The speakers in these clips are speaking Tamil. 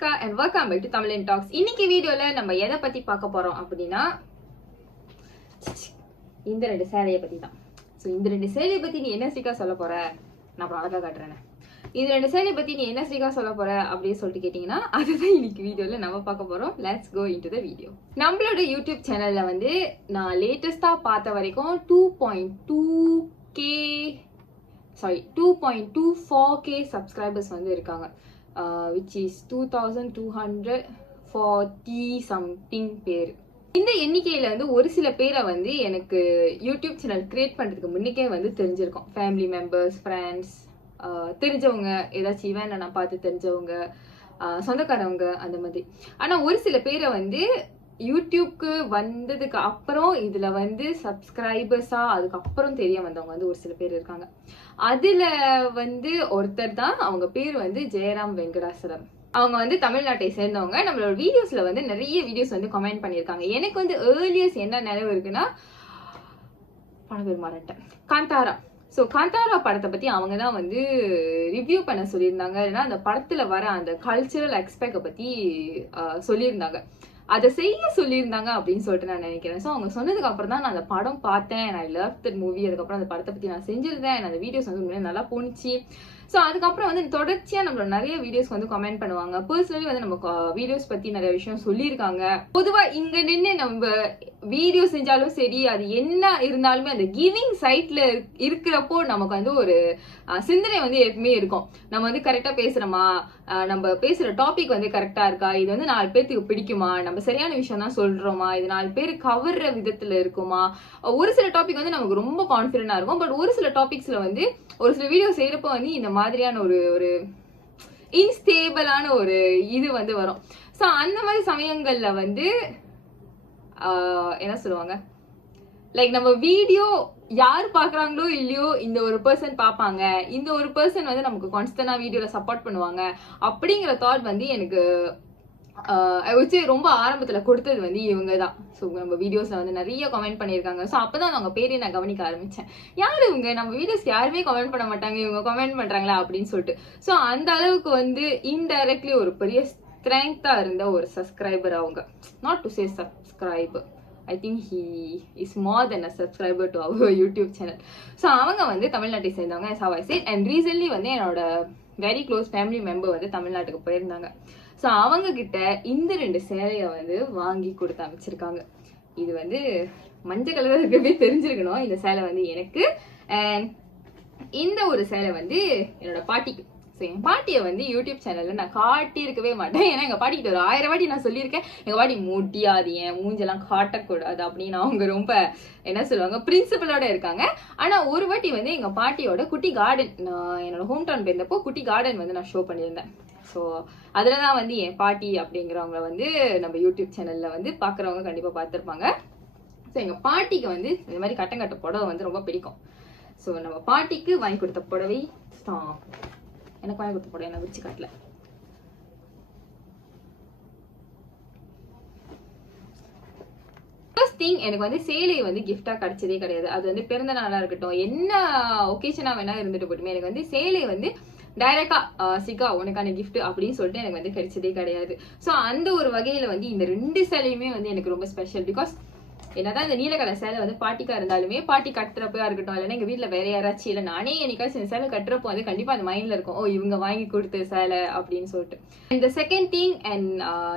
Monica and welcome back to Tamilian Talks. இன்னைக்கு வீடியோல நம்ம எதை பத்தி பார்க்க போறோம் அப்படின்னா இந்த ரெண்டு சேலையை பத்தி தான். ஸோ இந்த ரெண்டு சேலையை பத்தி நீ என்ன ஸ்ரீகா சொல்ல போற? நான் அப்புறம் அழகா காட்டுறேன். இந்த ரெண்டு சேலையை பத்தி நீ என்ன ஸ்ரீகா சொல்ல போற அப்படின்னு சொல்லிட்டு கேட்டீங்கன்னா அதுதான் இன்னைக்கு வீடியோல நம்ம பார்க்க போறோம். Let's go into the video. நம்மளோட யூடியூப் சேனல்ல வந்து நான் லேட்டஸ்டா பார்த்த வரைக்கும் 2.24k சப்ஸ்கிரைபர்ஸ் வந்து இருக்காங்க. which is 2240 something பேர். இந்த எண்ணிக்கையில வந்து ஒரு சில பேரை வந்து எனக்கு யூடியூப் சேனல் கிரியேட் பண்றதுக்கு முன்னிக்கே வந்து தெரிஞ்சிருக்கும். ஃபேமிலி மெம்பர்ஸ், ஃப்ரெண்ட்ஸ், தெரிஞ்சவங்க, ஏதாச்சும் இவன் நான் பார்த்து தெரிஞ்சவங்க, சொந்தக்காரவங்க, அந்த மாதிரி. ஆனா ஒரு சில பேரை வந்து யூடியூப்க்கு வந்ததுக்கு அப்புறம் இதுல வந்து சப்ஸ்கிரைபர்ஸா அதுக்கப்புறம் தெரிய வந்தவங்க வந்து ஒரு சில பேர் இருக்காங்க. அதுல வந்து ஒருத்தர் தான், அவங்க பேர் வந்து ஜெயராம் வெங்கடாசலம். அவங்க வந்து தமிழ்நாட்டை சேர்ந்தவங்க. நம்மளோட வீடியோஸ்ல வந்து நிறைய வீடியோஸ் வந்து கமெண்ட் பண்ணியிருக்காங்க. எனக்கு வந்து ஏர்லியஸ்ட் என்ன நினைவு இருக்குன்னா, பண பேர் மாறட்டேன், காந்தாரா. ஸோ காந்தாரா படத்தை பத்தி அவங்க தான் வந்து ரிவ்யூ பண்ண சொல்லியிருந்தாங்க. ஏன்னா அந்த படத்துல வர அந்த கல்ச்சரல் எக்ஸ்பெக்டை பத்தி சொல்லியிருந்தாங்க, அதை செய்ய சொல்லியிருந்தாங்க அப்படின்னு சொல்லிட்டு நான் நினைக்கிறேன். ஸோ அவங்க சொன்னதுக்கு அப்புறம் தான் நான் அந்த படம் பார்த்தேன். நான் லவ் தட் மூவி. அதுக்கப்புறம் அந்த படத்தை பத்தி நான் செஞ்சிருந்தேன். அந்த வீடியோஸ் வந்து நல்லா போனிச்சு. ஸோ அதுக்கப்புறம் வந்து தொடர்ச்சியா நம்மளோட நிறைய வீடியோஸ் வந்து கமெண்ட் பண்ணுவாங்க. பர்சனலி வந்து நம்ம வீடியோஸ் பத்தி நிறைய விஷயம் சொல்லியிருக்காங்க. பொதுவா இங்க நின்று நம்ம வீடியோ செஞ்சாலும் சரி, அது என்ன இருந்தாலுமே அந்த கிவிங் சைட்ல இருக்கிறப்போ நமக்கு வந்து ஒரு சிந்தனை வந்து எப்பவுமே இருக்கும். நம்ம வந்து கரெக்டா பேசுறோமா, நம்ம பேசுற டாபிக் வந்து கரெக்டா இருக்கா, இது வந்து 4 பேருக்கு பிடிக்குமா, நம்ம சரியான விஷயம் தான் சொல்றோமா, இது 4 பேர் கவர்ற விதத்துல இருக்குமா. ஒரு சில டாபிக் வந்து நமக்கு ரொம்ப கான்பிடண்டா இருக்கும். பட் ஒரு சில டாபிக்ஸ்ல வந்து ஒரு சில வீடியோ செய்யறப்போ வந்து இந்த மாதிரியான ஒரு இன்ஸ்டேபிளான ஒரு இது வந்து வரும். ஸோ அந்த மாதிரி சமயங்கள்ல வந்து என்ன சொல்லுவாங்க, லைக் நம்ம வீடியோ யார் பாக்குறாங்களோ இல்லையோ இந்த ஒரு பர்சன் பார்ப்பாங்க, இந்த ஒரு பர்சன் வந்து நமக்கு கான்ஸ்டன்டா வீடியோல சப்போர்ட் பண்ணுவாங்க அப்படிங்கிற தாட் வந்து எனக்கு வச்சு ரொம்ப ஆரம்பத்துல கொடுத்தது வந்து இவங்க தான். ஸோ நம்ம வீடியோஸ்ல வந்து நிறைய கமெண்ட் பண்ணியிருக்காங்க. ஸோ அப்பதான் அவங்க பேரையும் நான் கவனிக்க ஆரம்பிச்சேன். யாரு இவங்க, நம்ம வீடியோஸ் யாருமே கமெண்ட் பண்ண மாட்டாங்க, இவங்க கமெண்ட் பண்றாங்களா அப்படின்னு சொல்லிட்டு. ஸோ அந்த அளவுக்கு வந்து இன்டைரக்ட்லி ஒரு பெரிய ஸ்ட்ரெங்தா இருந்த ஒரு சப்ஸ்கிரைபர் அவங்க. Not to say subscriber, I think he is more than a subscriber to our YouTube channel. So அவங்க வந்து தமிழ்நாட்டை சேர்ந்தவங்க, as how I said. And recently வந்து என்னோட வெரி க்ளோஸ் ஃபேமிலி மெம்பர் வந்து தமிழ்நாட்டுக்கு போயிருந்தாங்க. ஸோ அவங்க கிட்ட இந்த 2 சேலையை வந்து வாங்கி கொடுத்து அமைச்சிருக்காங்க. இது வந்து மஞ்சள் கலர் இருக்கவே தெரிஞ்சிருக்கணும். இந்த சேலை வந்து எனக்கு, அண்ட் இந்த ஒரு சேலை வந்து என்னோட பாட்டிக்கு. ஸோ என் பாட்டியை வந்து யூடியூப் சேனல்ல நான் காட்டி இருக்கவே மாட்டேன். ஏன்னா எங்க பாட்டிக்கிட்ட ஒரு 1000 வாட்டி நான் சொல்லியிருக்கேன், எங்க பாட்டி முடியாது, என் மூஞ்செல்லாம் காட்டக்கூடாது அப்படின்னு. அவங்க ரொம்ப என்ன சொல்லுவாங்க, பிரின்சிபலோட இருக்காங்க. ஆனா ஒரு வாட்டி வந்து எங்க பாட்டியோட குட்டி கார்டன், நான் என்னோட ஹோம் டவுன் போயிருந்தப்போ குட்டி கார்டன் வந்து நான் ஷோ பண்ணியிருந்தேன். ஸோ அதுலதான் வந்து என் பாட்டி அப்படிங்கிறவங்க வந்து நம்ம யூடியூப் சேனல்ல வந்து பாக்குறவங்க கண்டிப்பா பார்த்துருப்பாங்க. ஸோ எங்க பாட்டிக்கு வந்து இந்த மாதிரி கட்டங்கட்ட புடவை வந்து ரொம்ப பிடிக்கும். ஸோ நம்ம பாட்டிக்கு வாங்கி கொடுத்த புடவை, எனக்கு வாங்கி கொடுத்த புடவை நான் விரிச்சு காட்டல. எனக்கு வந்து சேலை வந்து கிஃப்டா கிடைச்சதே கிடையாது. அது வந்து பிறந்த நாளா இருக்கட்டும், என்ன ஒகேஷனா வேணா இருந்துட்டு போட்டுமே, எனக்கு வந்து சேலை வந்து டைரக்டா சிகா உனக்கான கிஃப்ட் அப்படின்னு சொல்லிட்டு எனக்கு வந்து கிடைச்சதே கிடையாது. ஸோ அந்த ஒரு வகையில வந்து இந்த 2 சேலையுமே வந்து எனக்கு ரொம்ப ஸ்பெஷல். பிகாஸ் என்னதான் இந்த நீலக்கடை சேலை வந்து பாட்டிக்கா இருந்தாலுமே, பாட்டி கட்டுறப்பா இருக்கட்டும், இல்லைன்னா எங்க வீட்டுல வேற யாராச்சும் இல்லை நானே என்னைக்காச்சும் இந்த சேலை கட்டுறப்போ வந்து கண்டிப்பா அந்த மைண்ட்ல இருக்கும், ஓ இவங்க வாங்கி கொடுத்த சேலை அப்படின்னு சொல்லிட்டு. இந்த second thing and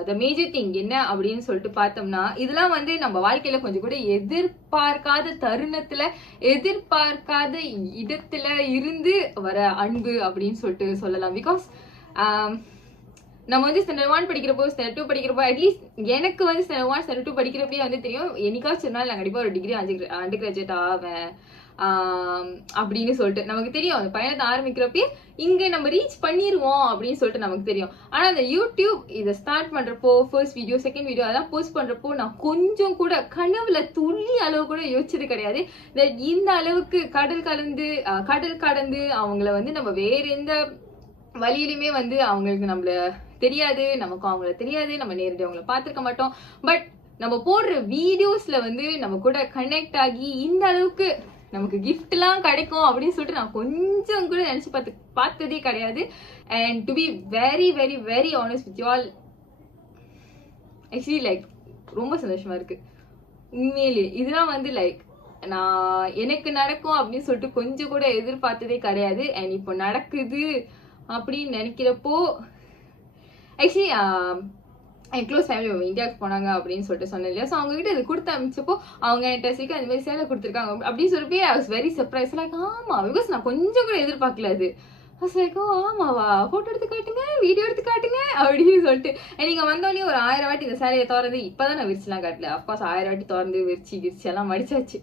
the major thing என்ன அப்படின்னு சொல்லிட்டு பார்த்தோம்னா, இதெல்லாம் வந்து நம்ம வாழ்க்கையில கொஞ்சம் கூட எதிர்பார்க்காத தருணத்துல, எதிர்பார்க்காத இடத்துல இருந்து வர அன்பு அப்படின்னு சொல்லிட்டு சொல்லலாம். பிகாஸ் நம்ம வந்து ஸ்டாண்டர்ட் 1 படிக்கிறப்போ, ஸ்டாண்டர்ட் 2 படிக்கிறப்போ, அட்லீஸ்ட் எனக்கு வந்து ஸ்டாண்டர்ட் 1 ஸ்டாண்டர்ட் 2 படிக்கிறப்பே வந்து தெரியும், என்னைக்காச்சும் ஒரு நாள் நான் கண்டிப்பா ஒரு டிகிரி அண்டர் கிராஜுவேட் ஆவேன் அப்படின்னு சொல்லிட்டு நமக்கு தெரியும். அந்த பயணத்தை ஆரம்பிக்கிறப்பே இங்க நம்ம ரீச் பண்ணிருவோம் அப்படின்னு சொல்லிட்டு நமக்கு தெரியும். ஆனா அந்த யூடியூப் இதை ஸ்டார்ட் பண்றப்போ, ஃபர்ஸ்ட் வீடியோ, செகண்ட் வீடியோ அதெல்லாம் போஸ்ட் பண்றப்போ நான் கொஞ்சம் கூட கனவுல துள்ளி அளவு கூட யோசிச்சது கிடையாது. இந்த அளவுக்கு கடல் கடந்து அவங்கள வந்து நம்ம வேற எந்த வழியிலுமே வந்து அவங்களுக்கு நம்மள தெரியாது, நமக்கு அவங்கள தெரியாது, நம்ம நேரடியாக அவங்கள பார்த்துருக்க மாட்டோம். பட் நம்ம போடுற வீடியோஸ்ல வந்து நம்ம கூட கனெக்ட் ஆகி இந்த அளவுக்கு நமக்கு கிஃப்ட்லாம் கிடைக்கும் அப்படின்னு சொல்லிட்டு நான் கொஞ்சம் கூட நினச்சி பார்த்ததே கிடையாது. And to be very very very honest with you all, actually like ரொம்ப சந்தோஷமா இருக்கு உண்மையிலே. இதெல்லாம் வந்து லைக் நான் எனக்கு நடக்கும் அப்படின்னு சொல்லிட்டு கொஞ்சம் கூட எதிர்பார்த்ததே கிடையாது. அண்ட் இப்போ நடக்குது அப்படின்னு நினைக்கிறப்போ ஆக்சுவலி என் க்ளோஸ் ஃபேமிலி இந்தியாவுக்கு போனாங்க அப்படின்னு சொல்லிட்டு சொன்னேன் இல்லையா. ஸோ அவங்க கிட்ட இது கொடுத்து அமைச்சப்போ அவங்க என்கிட்ட சீக்கிரம் அந்த மாதிரி சேலை கொடுத்துருக்காங்க அப்படின்னு சொல்லிட்டு I was very surprise. Like ஆமாம், பிகாஸ் நான் கொஞ்சம் கூட எதிர்பார்க்கல. அது லைக் ஆமாவா, ஃபோட்டோ எடுத்து காட்டுங்க, வீடியோ எடுத்து காட்டுங்க அப்படின்னு சொல்லிட்டு. நீங்கள் வந்தோடனே ஒரு 1000 வாட்டி இந்த சேலையை திறந்து இப்போ தான் நான் விரிச்சுலாம் காட்டல. அஃப்கோர்ஸ் 1000 வாட்டி திறந்து விரிச்சு எல்லாம் மடிச்சாச்சு.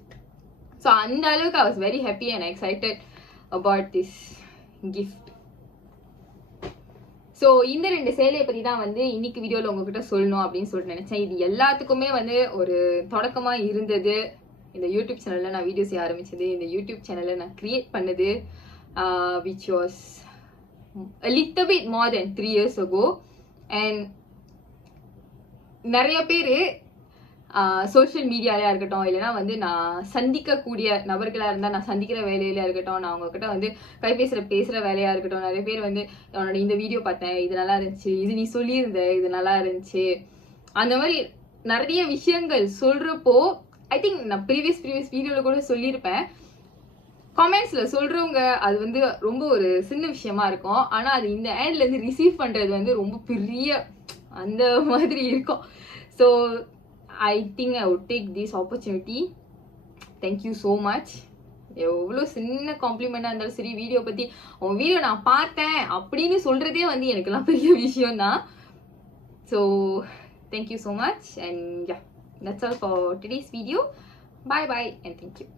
ஸோ அந்த அளவுக்கு I was very happy and excited about this gift. So இந்த 2 சேலையை பற்றி தான் வந்து இன்னைக்கு வீடியோவில் உங்ககிட்ட சொல்லணும் அப்படின்னு சொல்லிட்டு நினச்சேன். இது எல்லாத்துக்குமே வந்து ஒரு தொடக்கமாக இருந்தது. இந்த யூடியூப் சேனலில் நான் வீடியோ செய்ய ஆரம்பிச்சது, இந்த யூடியூப் சேனலில் நான் கிரியேட் பண்ணது, which was a little bit more than 3 years ago. And நிறைய பேர் சோஷியல் மீடியாலையாக இருக்கட்டும், இல்லைனா வந்து நான் சந்திக்கக்கூடிய நபர்களாக இருந்தால், நான் சந்திக்கிற வேலையில இருக்கட்டும், நான் அவங்கக்கிட்ட வந்து பேசுகிற வேலையாக இருக்கட்டும், நிறைய பேர் வந்து உன்னோட இந்த வீடியோ பார்த்தேன், இது நல்லா இருந்துச்சு, இது நீ சொல்லியிருந்த இது நல்லா இருந்துச்சு, அந்த மாதிரி நிறைய விஷயங்கள் சொல்கிறப்போ ஐ திங்க் நான் ப்ரீவியஸ் வீடியோவில் கூட சொல்லியிருப்பேன். காமெண்ட்ஸில் சொல்கிறவங்க அது வந்து ரொம்ப ஒரு சின்ன விஷயமா இருக்கும். ஆனால் அது இந்த ஹேண்ட்லேருந்து ரிசீவ் பண்ணுறது வந்து ரொம்ப பெரிய அந்த மாதிரி இருக்கும். So I think I would take this opportunity. Thank you so much. எவ்வளோ சின்ன காம்ப்ளிமெண்ட்டாக இருந்தாலும் சரி, வீடியோ பற்றி உன் வீடியோ நான் பார்த்தேன் அப்படின்னு சொல்கிறதே வந்து எனக்குலாம் பெரிய விஷயம் தான். So thank you so much and yeah, that's all for today's video. Bye bye and thank you.